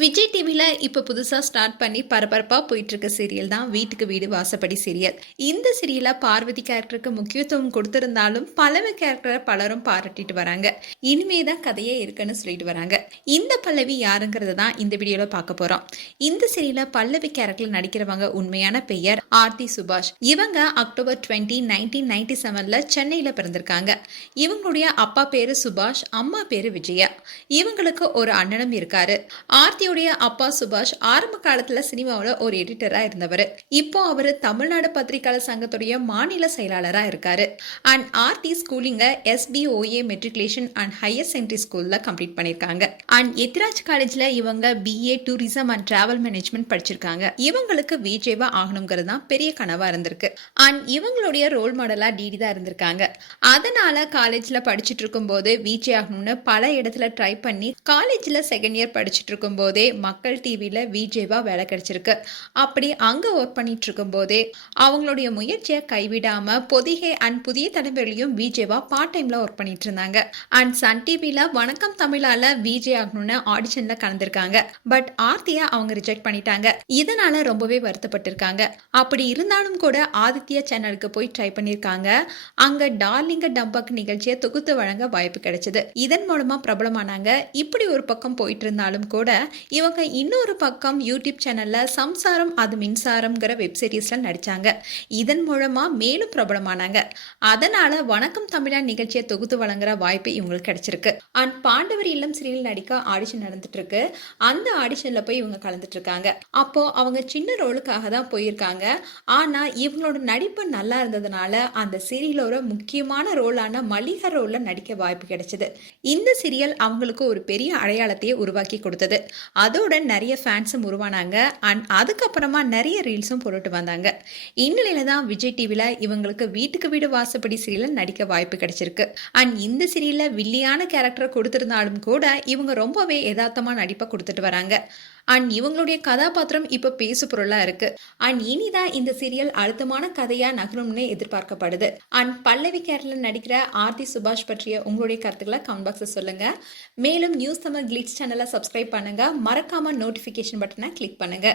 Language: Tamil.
விஜய் டிவில இப்ப புதுசா ஸ்டார்ட் பண்ணி பரபரப்பா போயிட்டு இருக்க சீரியல் தான் வீட்டுக்கு வீடு வாசப்படி சீரியல். இந்த சீரியல்ல பார்வதி கேரக்டருக்கு முக்கியத்துவம் கொடுத்திருந்தாலும் பல்லவி கேரக்டரை பலரும் பாராட்டிட்டு வராங்க. இனிமே தான் கதையே இருக்குன்னு சொல்லிட்டு வராங்க. இந்த பல்லவி யாருங்கிறத தான் இந்த வீடியோல பார்க்க போறோம். இந்த சீரியல்ல பல்லவி கேரக்டர்ல நடிக்கிறவங்க உண்மையான பெயர் ஆர்த்தி சுபாஷ். இவங்க அக்டோபர் 20, 1997ல சென்னையில பிறந்திருக்காங்க. இவங்களுடைய அப்பா பேரு சுபாஷ், அம்மா பேரு விஜயா. இவங்களுக்கு ஒரு அண்ணனும் இருக்காரு. ஆர்த்தியுடைய அப்பா சுபாஷ் ஆரம்ப காலத்துல சினிமாவில் ஒரு எடிட்டரா இருந்தவர். இப்போ அவரு தமிழ்நாடு பத்திரிகையாளர் சங்கத்துடைய மாநில செயலாளரா இருக்காரு. அண்ட் ஆர்த்தி ஸ்கூலிங்க SBOA matriculation and higher secondary ஸ்கூல்ல கம்ப்ளீட் பண்ணிருக்காங்க. அண்ட் எத்திராஜ் காலேஜ்ல இவங்க BA tourism and travel management படிச்சிருக்காங்க. இவங்களுக்கு விஜேவா ஆகணுங்கிறது தான் பெரிய கனவா இருந்திருக்கு. அண்ட் இவங்களுடைய ரோல் மாடலா டிடி தான் இருந்திருக்காங்க. அதனால காலேஜ்ல படிச்சுட்டு இருக்கும் போது விஜே ஆகணும்னு பல இடத்துல ட்ரை பண்ணி காலேஜ்ல செகண்ட் இயர் படிச்சுட்டு இருக்கும் போதே மக்கள் டிவில விஜேவா வேலை கிடைச்சிருக்கு. அப்படி அங்க ஒர்க் பண்ணிட்டு இருக்கும் போதே அவங்களுடைய முயற்சியை கைவிடாம பொதிகை அண்ட் புதிய தலைவர்களையும் விஜேவா பார்ட் டைம்ல ஒர்க் பண்ணிட்டு இருந்தாங்க. அண்ட் சன் டிவில வணக்கம் தமிழால விஜே ஆகணும்னு ஆடிஷன்ல கலந்திருக்காங்க. பட் ஆர்த்திய அவங்க ரிஜெக்ட் பண்ணிட்டாங்க. இதனால ரொம்பவே வருத்தப்பட்டிருக்காங்க. அப்படி இருந்தாலும் கூட ஆதித்யா சேனலுக்கு போய் ட்ரை பண்ணிருக்காங்க. அங்க டார்லிங்க டம்பக் நிகழ்ச்சியை தொகுத்து வழங்க வாய்ப்பு கிடைச்சது. இதன் மூலமா பிரபலமானாங்க. இப்படி ஒரு பக்கம் போயிட்டு இருந்தாலும் கூட இவங்க இன்னொரு பக்கம் யூடியூப் சேனல்ல சம்சாரம் அது மின்சாரம்ங்கிற வெப் சீரிஸ்ல நடிச்சாங்க. இதன் மூலமா மேலும் பிரபலமானாங்க. அதனால வணக்கம் தமிழா நிகழ்ச்சியை தொகுத்து வழங்குற வாய்ப்பு இவங்களுக்கு கிடைச்சிருக்கு. அண்ட் பாண்டவர் இல்லம் சீரியல் நடிக்க ஆடிஷன் நடந்துட்டு இருக்கு. அந்த ஆடிஷன்ல போய் இவங்க கலந்துட்டு இருக்காங்க. அப்போ அவங்க சின்ன ரோலுக்காக தான் போயிருக்காங்க. ஆனா இவங்களோட நடிப்பு நல்லா இருந்ததுனால அந்த சீரியலோட முக்கியமான ரோலான மல்லிகா ரோல்ல நடிக்க வாய்ப்பு கிடைச்சது. இந்த சீரியல் அவங்களுக்கு ஒரு பெரிய அடையாளத்தையே உருவாக்கி கொடுத்தது. அதோட நிறைய ஃபேன்ஸும் உருவானாங்க. அண்ட் அதுக்கப்புறமா நிறைய ரீல்ஸும் போட்டுட்டு வந்தாங்க. இந்நிலையில தான் விஜய் டிவில இவங்களுக்கு வீட்டுக்கு வீடு வாசப்படி சீரியல் நடிக்க வாய்ப்பு கிடைச்சிருக்கு. அண்ட் இந்த சீரியல்ல வில்லியான கேரக்டர் கொடுத்திருந்தாலும் கூட இவங்க ரொம்பவே யதார்த்தமா நடிப்பை கொடுத்துட்டு வராங்க. அண்ட் இவங்களுடைய கதாபாத்திரம் இப்ப பேசு பொருளா இருக்கு. அண்ட் இனிதான் இந்த சீரியல் அழுத்தமான கதையா நகரும்னு எதிர்பார்க்கப்படுது. அண்ட் பல்லவி கேரக்டர்ல நடிக்கிற ஆர்த்தி சுபாஷ் பற்றிய உங்களுடைய கருத்துக்களை கமெண்ட் பாக்ஸ்ல சொல்லுங்க. மேலும் நியூஸ் தமிழ் கிளிட்ஸ் சேனலை சப்ஸ்கிரைப் பண்ணுங்க. மறக்காம நோட்டிபிகேஷன் பட்டனை கிளிக் பண்ணுங்க.